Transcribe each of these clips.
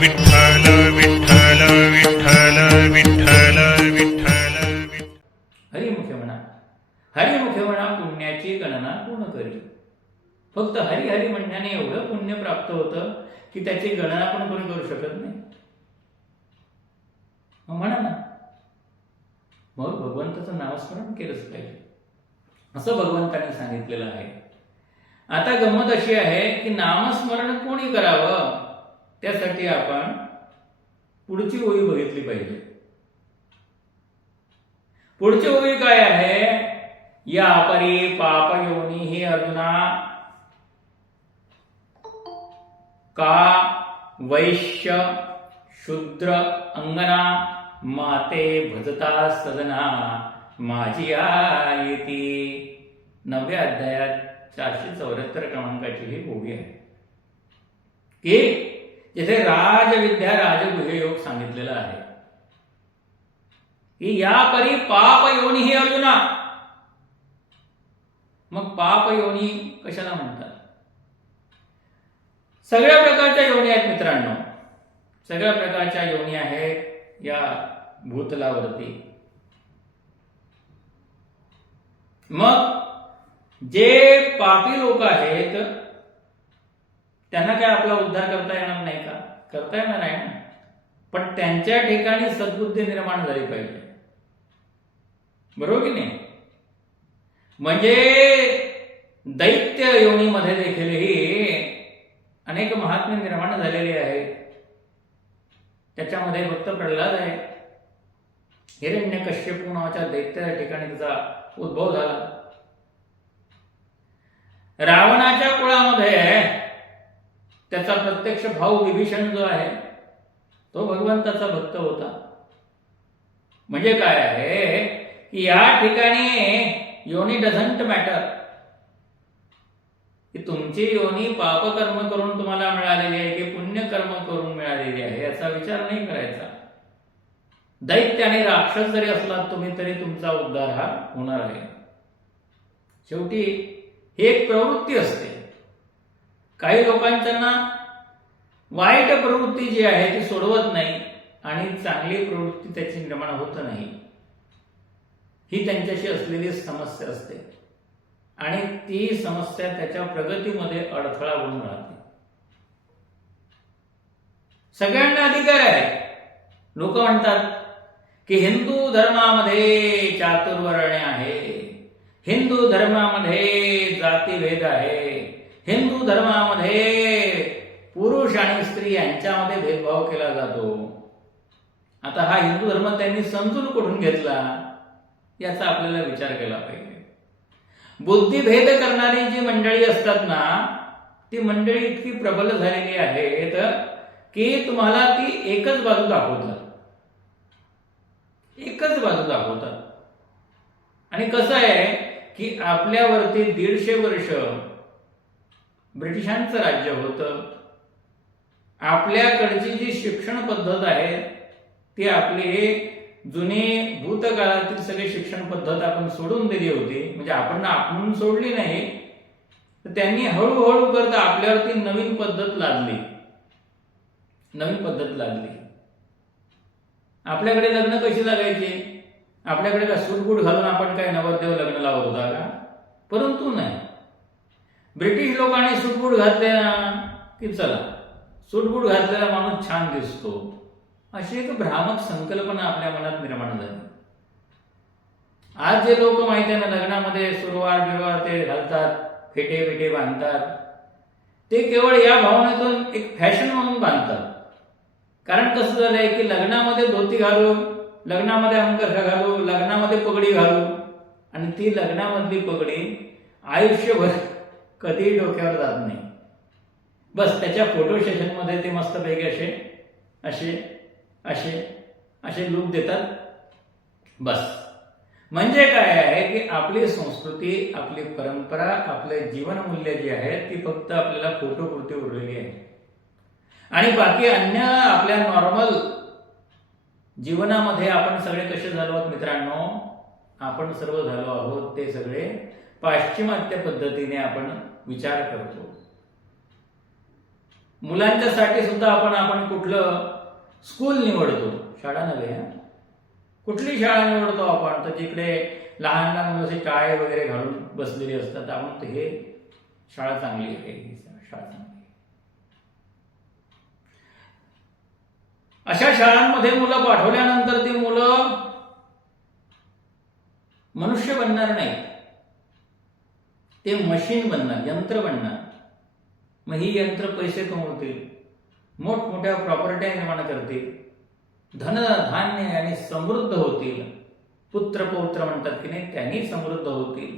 विठ्ठल विठ्ठल विठ्ठल विठ्ठल विठ्ठल हरिमुख म्हणा. हरिमुखे म्हणा पुण्याची गणना पूर्ण करी? फक्त हरी हरी म्हणण्याने एवढं पुण्य प्राप्त होतं की त्याची गणना पण कोणी करू शकत नाही. मग म्हणा ना. मग भगवंताचं नामस्मरण केलंच पाहिजे. असं भगवंताने सांगितलेलं आहे. आता गंमत अशी आहे की नामस्मरण कोणी करावं? त्यासाठी आपण पुढची ओळी बघितली पाहिजे. पुढची ओळी काय आहे? या अपरी पाप योनी हे अर्जुना का वैश्य शूद्र अंगना माते भजता सदना माझी आयती नव्या अध्यायात चारशे चौऱ्याहत्तर क्रमांकाची ही ओळी आहे. की येथे राजविद्या राजगुह्य योग सांगितलेला आहे. की या परी पाप योनी ही अर्जुना. मग पाप योनी कशाला म्हणतात? सगळ्या प्रकारच्या योनी आहेत मित्रांनो. सगळ्या प्रकारच्या योनी आहेत या भूतलावरती. मग जे पापी लोक आहेत त्यांना काय आपला उद्धार करता येणार नाही करता येणार आहे ना? पण त्यांच्या ठिकाणी सद्बुद्धी निर्माण झाली पाहिजे. बरोबर की नाही? म्हणजे दैत्य योनीमध्ये देखीलही अनेक महात्मे निर्माण झालेले आहेत. त्याच्यामध्ये भक्त प्रल्हाद आहे. हिरण्य कश्यपू नावाच्या दैत्य ठिकाणी त्याचा उद्भव झाला. रावणाच्या कुळामध्ये त्याचा प्रत्यक्ष भाऊ विभीषण जो आहे तो भगवंताचा भक्त होता. म्हणजे काय आहे की या ठिकाणी योनी डझंट मॅटर की तुमची योनी पापकर्म करून तुम्हाला मिळालेली आहे की पुण्यकर्म करून मिळालेली आहे याचा विचार नाही करायचा. दैत्य आणि राक्षस जरी असलात तुम्ही तरी तुमचा उद्धार हा होणार आहे. शेवटी ही एक प्रवृत्ती असते. काही लोकांच्यांना वाईट प्रवृत्ती जी आहे ती सोडवत नाही आणि चांगली प्रवृत्ती त्याची निर्माण होत नाही. ही त्यांच्याशी असलेली समस्या असते. आणि ती समस्या त्याच्या प्रगतीमध्ये अडथळा होऊन राहते. सगळ्यांना अधिकार आहे. लोक म्हणतात की हिंदू धर्मामध्ये चातुर्वर्ण्य आहे. हिंदू धर्मामध्ये जातीभेद आहे. हिंदू धर्मामध्ये पुरुष आणि स्त्री यांच्यामध्ये भेदभाव केला जातो. आता हा हिंदू धर्म त्यांनी समजून कुठून घेतला? याचा आपल्याला विचार केला पाहिजे. बुद्धिभेद करणारी जी मंडळी असतात ना ती मंडळी इतकी प्रबल झालेली आहेत की तुम्हाला ती एकच बाजू दाखवतात. एकच बाजू दाखवतात. आणि कसं आहे की आपल्यावरती दीडशे वर्ष ब्रिटिशांचं राज्य होतं. आपल्याकडची जी शिक्षण पद्धत आहे ती आपली हे जुने भूतकाळातील सगळी शिक्षण पद्धत आपण सोडून दिली होती. म्हणजे आपण आपण सोडली नाही. तर त्यांनी हळूहळू करता आपल्यावरती नवीन पद्धत लादली. नवीन पद्धत लादली. आपल्याकडे लग्न कशी लागायची? आपल्याकडे का सूटबूट घालून आपण काय नवरदेव लग्न लावत होता का? परंतु नाही. ब्रिटिश लोकांनी सुटबूट घातले ना की चला सूटबूट घातलेला माणूस छान दिसतो. अशी एक भ्रामक संकल्पना आपल्या मनात निर्माण झाली. आज जे लोक माहिती आहे ना लग्नामध्ये सुरवार बिरवार ते घालतात फेटे फेटे बांधतात. ते केवळ या भावनेतून एक फॅशन म्हणून बांधतात. कारण कसं झालंय की लग्नामध्ये धोती घालू लग्नामध्ये अंगरखा घालू लग्नामध्ये पगडी घालू आणि ती लग्नामधली पगडी आयुष्यभर कधीही डोक्यावर जात नाही. बस त्याच्या फोटो सेशनमध्ये ते मस्तपैकी असे असे असे असे लुक देतात. बस. म्हणजे काय आहे की आपली संस्कृती आपली परंपरा आपले जीवनमूल्य जी आहेत ती फक्त आपल्याला फोटोपुरती उरलेली आहे. आणि बाकी अन्य आपल्या नॉर्मल जीवनामध्ये आपण सगळे कसे झालो आहोत मित्रांनो? आपण सर्व झालो आहोत ते सगळे पाश्चिमात्य पद्धतीने आपण विचार करतो. मुलांच्यासाठी सुद्धा आपण आपण कुठलं स्कूल निवडतो. शाळा नव्हे कुठली शाळा निवडतो आपण? तर जिकडे लहान लहान मुलं असे टाळे वगैरे घालून बसलेली असतात आपण हे शाळा चांगली आहे. शाळा चांगली अशा शाळांमध्ये मुलं पाठवल्यानंतर ती मुलं मनुष्य बनणार नाही ते मशीन बनणार यंत्र बनणार. मग ही यंत्र पैसे कमवतील मोठमोठ्या प्रॉपर्ट्या निर्माण करतील धन धान्य आणि समृद्ध होतील. पुत्र पौत्र म्हणतात की नाही त्यांनी समृद्ध होतील.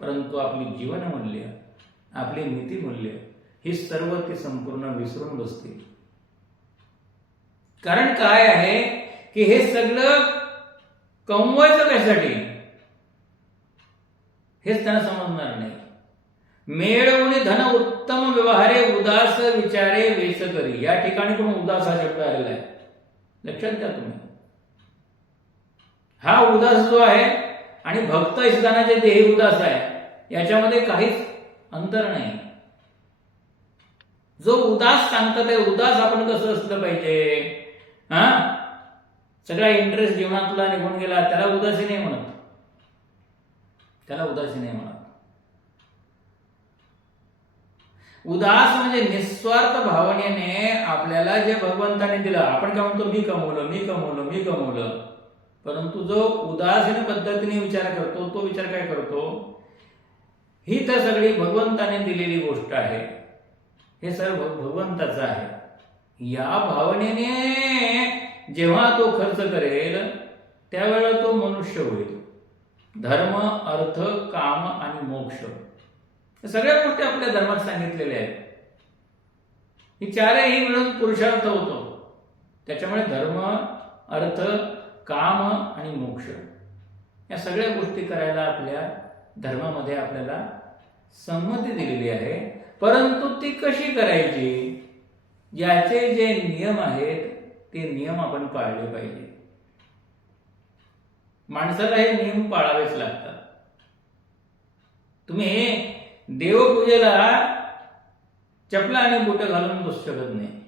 परंतु आपली जीवनमूल्य आपली नीतिमूल्य ही सर्व ती संपूर्ण विसरून बसतील. कारण काय आहे की हे सगळं कमवायचं कशासाठी? हेच त्यांना समजणार नाही. मेळवणे धन उत्तम व्यवहारे उदास विचारे वेस करी या ठिकाणी पण उदास हा शब्द आलेला आहे? लक्षात घ्या तुम्ही. हा उदास जो आहे आणि भक्त इस्तानाचे देही उदास आहे याच्यामध्ये काहीच अंतर नाही. जो उदास सांगतात आहे उदास आपण कसं असलं पाहिजे? हा? सगळा इंटरेस्ट जीवनातला निघून गेला त्याला उदासी नाही म्हणत. त्याला उदासी नाही म्हणत. उदास म्हणजे निस्वार्थ भावनेने आपल्याला जे भगवंताने दिलं आपण काय म्हणतो मी कमवलं मी कमवलं मी कमवलं. परंतु जो उदासीन पद्धतीने विचार करतो तो विचार काय करतो? ही तर सगळी भगवंताने दिलेली गोष्ट आहे. हे सर्व भगवंताचं आहे. या भावनेने जेव्हा तो खर्च करेल त्यावेळेला तो मनुष्य होईल. धर्म अर्थ काम आणि मोक्ष. सगळ्या गोष्टी आपल्या धर्मात सांगितलेल्या आहेत. ही चारही मिळून पुरुषार्थ होतो. त्याच्यामुळे धर्म अर्थ काम आणि मोक्ष या सगळ्या गोष्टी करायला आपल्या धर्मामध्ये आपल्याला संमती दिलेली आहे. परंतु ती कशी करायची? याचे जे नियम आहेत ते नियम आपण पाळले पाहिजे. माणसाला हे नियम पाळावेच लागतात. तुम्ही देवपूजेला चपला आणि बुट घालून बसू शकत नाही.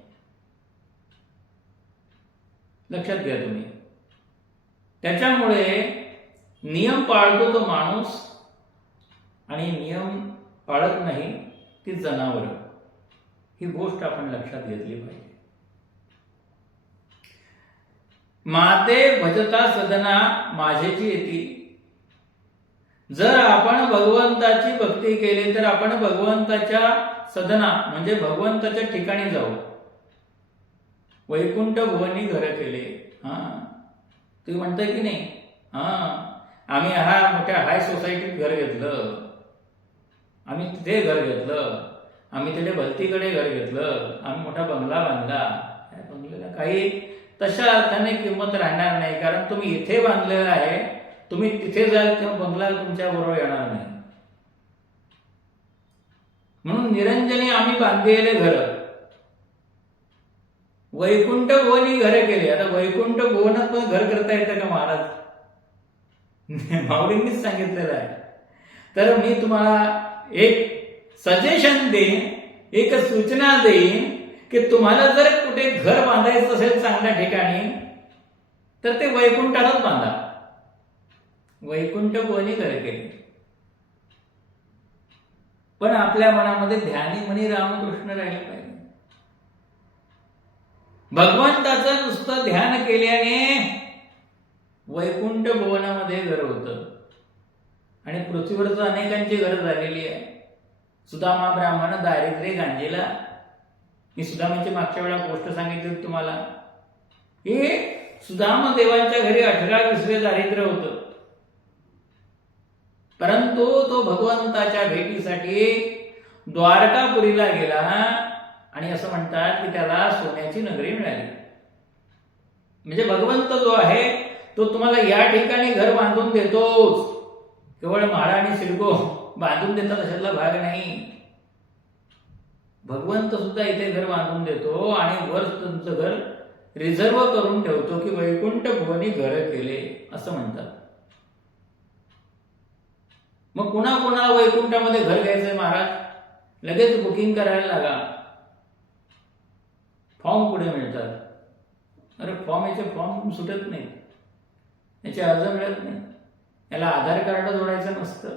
लक्षात घ्या तुम्ही. त्याच्यामुळे नियम पाळतो तो माणूस आणि नियम पाळत नाही ती जनावर. ही गोष्ट आपण लक्षात घेतली पाहिजे. माते भजता सदना माझेची येती. जर आपण भगवंताची भक्ती केली तर आपण भगवंताच्या सदना म्हणजे भगवंताच्या ठिकाणी जाऊ. वैकुंठ भुवनी घर केले. हा. तुम्ही म्हणताय की नाही? हा. आम्ही हा मोठ्या हाय सोसायटीत घर घेतलं. आम्ही तिथे घर घेतलं. आम्ही तिथे भलतीकडे घर घेतलं. आम्ही मोठा बंगला बांधला. बंगल्याला काही तशा अर्थाने किंमत राहणार नाही कारण तुम्ही इथे बांधलेला आहे. तुम्ही तिथे जाल तेव्हा बंगला तुमच्या बरोबर येणार नाही. म्हणून निरंजनी आम्ही बांधलेले घर. वैकुंठ भुवनी घरे केली. आता वैकुंठ भुवनात पण घर करता येतं का महाराज? माऊलींनीच सांगितलेलं आहे. तर मी तुम्हाला एक सजेशन देईन एक सूचना देईन की तुम्हाला जर कुठे घर बांधायचं असेल चांगल्या ठिकाणी तर ते वैकुंठालाच बांधा. वैकुंठ कोणी घर केले पण आपल्या मनामध्ये ध्यानी म्हणी रामकृष्ण राहिले पाहिजे. भगवंताचं नुसतं ध्यान केल्याने वैकुंठ भुवनामध्ये घर होतं. आणि पृथ्वीवरच अनेकांची घर झालेली आहे. सुदामा ब्राह्मण दारिद्र्य गांजेला. मी सुदामाची मागच्या वेळा गोष्ट सांगितली होती तुम्हाला. हे सुदामा देवांच्या घरी अठरा विसरे दारिद्र्य होतं. परंतु तो भगवंताच्या भेटीसाठी द्वारकापुरीला गेला आणि असं म्हणतात की त्याला सोन्याची नगरी मिळाली. म्हणजे भगवंत जो आहे तो तुम्हाला या ठिकाणी घर बांधून देतोच. केवळ माळा आणि सिडको बांधून देतात अशातला भाग नाही. भगवंत सुद्धा इथे घर बांधून देतो आणि वर तुमचं घर रिझर्व करून ठेवतो की वैकुंठ भुवनी घर केले असं म्हणतात. मग कुणा कुणाला वैकुंठामध्ये घर घ्यायचंय महाराज? लगेच बुकिंग करायला लागा. फॉर्म पुढे मिळतात? अरे फॉर्म याचे फॉर्म सुटत नाही याचे अर्ज मिळत नाही याला आधार कार्ड जोडायचं नसतं.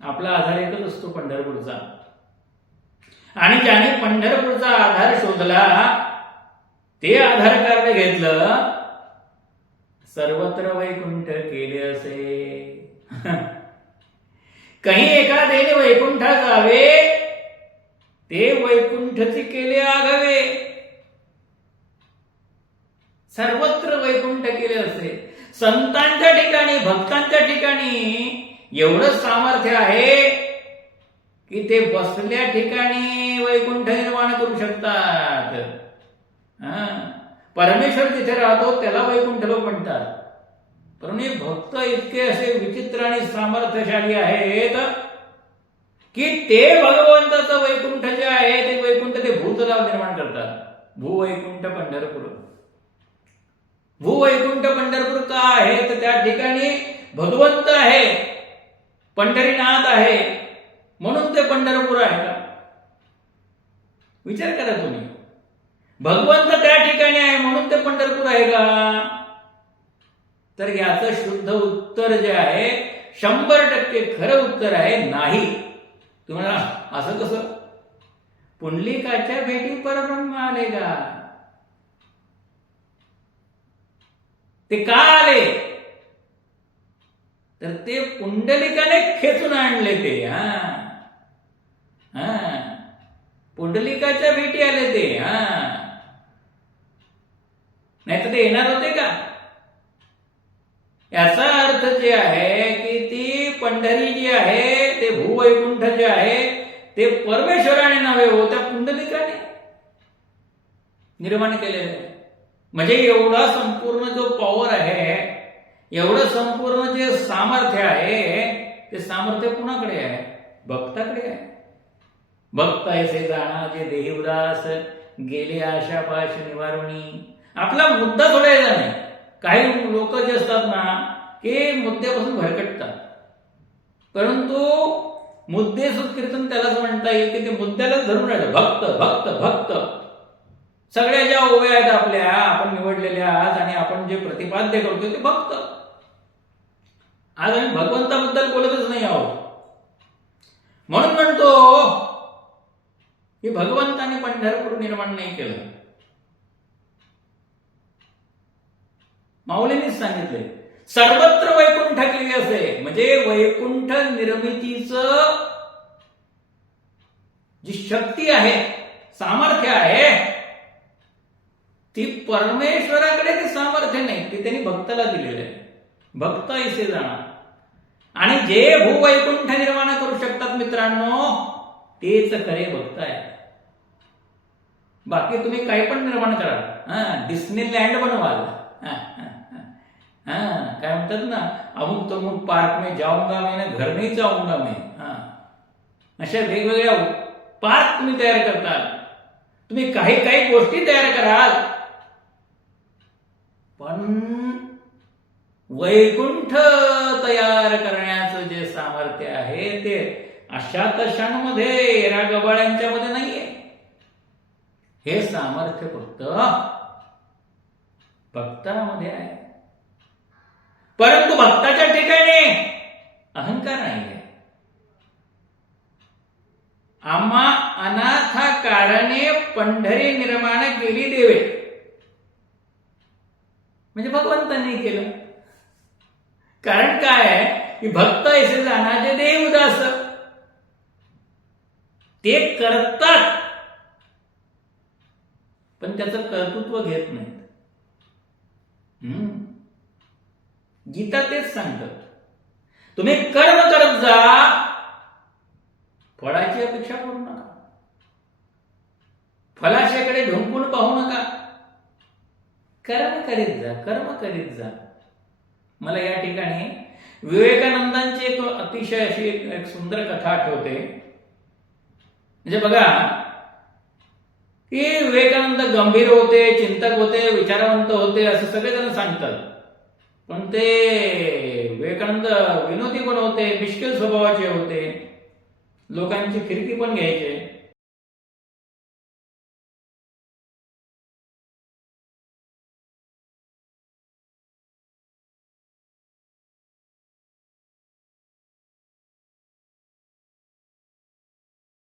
आपला आधार एकच असतो पंढरपूरचा. आणि ज्याने पंढरपूरचा आधार शोधला ते आधार कार्ड घेतलं सर्वत्र वैकुंठ केले असे. काही एका देणे वैकुंठा जावे ते वैकुंठचे केले आगावे. सर्वत्र वैकुंठ केले असे. संतांच्या ठिकाणी भक्तांच्या ठिकाणी एवढं सामर्थ्य आहे की ते बसल्या ठिकाणी वैकुंठ निर्माण करू शकतात. हा. परमेश्वर जिथे राहतो त्याला वैकुंठ लोक म्हणतात. परंतु भक्त इतके असे विचित्र आणि सामर्थ्यशाली आहेत की ते भगवंताचं वैकुंठ जे आहे ते वैकुंठ ते भूतलाव निर्माण करतात. भूवैकुंठ पंढरपूर. भूवैकुंठ पंढरपूर का आहे? तर त्या ठिकाणी भगवंत आहे पंढरीनाथ आहे म्हणून ते पंढरपूर आहे का विचार करा तुम्ही. भगवंत त्या ठिकाणी आहे म्हणून ते पंढरपूर आहे का? तर याचं शुद्ध उत्तर जे आहे शंभर टक्के खरं उत्तर आहे नाही. तुम्हाला असं कसं? पुंडलिकाच्या भेटी परब्रह्म आले का? ते का आले? तर ते पुंडलिकाने खेचून आणले ते हा. हा. पुंडलिकाच्या भेटी आले ते हा. नाही तर ते येणार होते का? याचा अर्थ जे आहे की ती पंढरी जी आहे ते भूवैकुंठ जे आहे ते परमेश्वराने नव्हे हो त्या पुंडलिकाने निर्माण केलेलं. आहे म्हणजे एवढा संपूर्ण जो पॉवर आहे एवढं संपूर्ण जे सामर्थ्य आहे ते सामर्थ्य कुणाकडे आहे? भक्ताकडे आहे. भक्त ऐसे जाणा जे देही गेले आशा पाश निवारणी. आपला मुद्दा सोडायचा नाही. काही लोक जे असतात ना ते मुद्द्यापासून भरकटतात. परंतु मुद्दे कीर्तन त्यालाच म्हणता येईल की ते मुद्द्यालाच धरून राहिलं. भक्त भक्त भक्त. सगळ्या ज्या ओव्या आहेत आपल्या आपण निवडलेल्या आज आणि आपण जे प्रतिपाद्य करतोय ते भक्त. आज आम्ही भगवंताबद्दल बोलतच नाही आहोत. म्हणून म्हणतो की भगवंताने पंढरपूर निर्माण नाही केलं. माऊलींनीच सांगितले. सर्वत्र वैकुंठ केली असे. म्हणजे वैकुंठ निर्मितीच जी शक्ती आहे सामर्थ्य आहे ती परमेश्वराकडे ते सामर्थ्य नाही ते त्यांनी भक्ताला दिलेलं आहे. भक्त ऐसे जाणार. आणि जे भूवैकुंठ निर्माण करू शकतात मित्रांनो तेच खरे भक्त आहे बाकी तुम्ही काही पण निर्माण करा. हा डिस्नी लँड बनवाल. हा काय म्हणतात ना अमुक तमुक पार्क में जाऊंगा मैं ना घर नहीं जाऊंगा मैं. हा. अशा वेगवेगळ्या पार्क तुम्ही तयार करताल. तुम्ही काही काही गोष्टी तयार कराल. पण वैकुंठ तयार करण्याचं जे सामर्थ्य आहे ते अशा तशांमध्ये येरा गबाळ्यांच्या मध्ये नाहीये. हे सामर्थ्य फक्त भक्तामध्ये आहे. परंतु भक्ताच्या ठिकाणी अहंकार नाही आहे आम्हा अनाथा कारणे पंढरी निर्माण केली देवे. म्हणजे भगवंतांनी केलं. कारण काय? आहे की भक्त ऐसे जाण्याचे देव उदास. ते करतात. पण त्याचं कर्तृत्व घेत नाहीत. हम्म. गीता तेच सांगतात. तुम्ही कर्म करत जा फळाची अपेक्षा करू नका. फलाशाकडे ढुंकून पाहू नका. कर्म करीत जा कर्म करीत जा. मला या ठिकाणी विवेकानंदांची एक अतिशय अशी एक एक सुंदर कथा आठवते. म्हणजे बघा की विवेकानंद गंभीर होते चिंतक होते विचारवंत होते असं सगळेजण सांगतात. पण ते विवेकानंद विनोदी पण होते मिश्किल स्वभावाचे होते. लोकांची फिरकी पण घ्यायचे.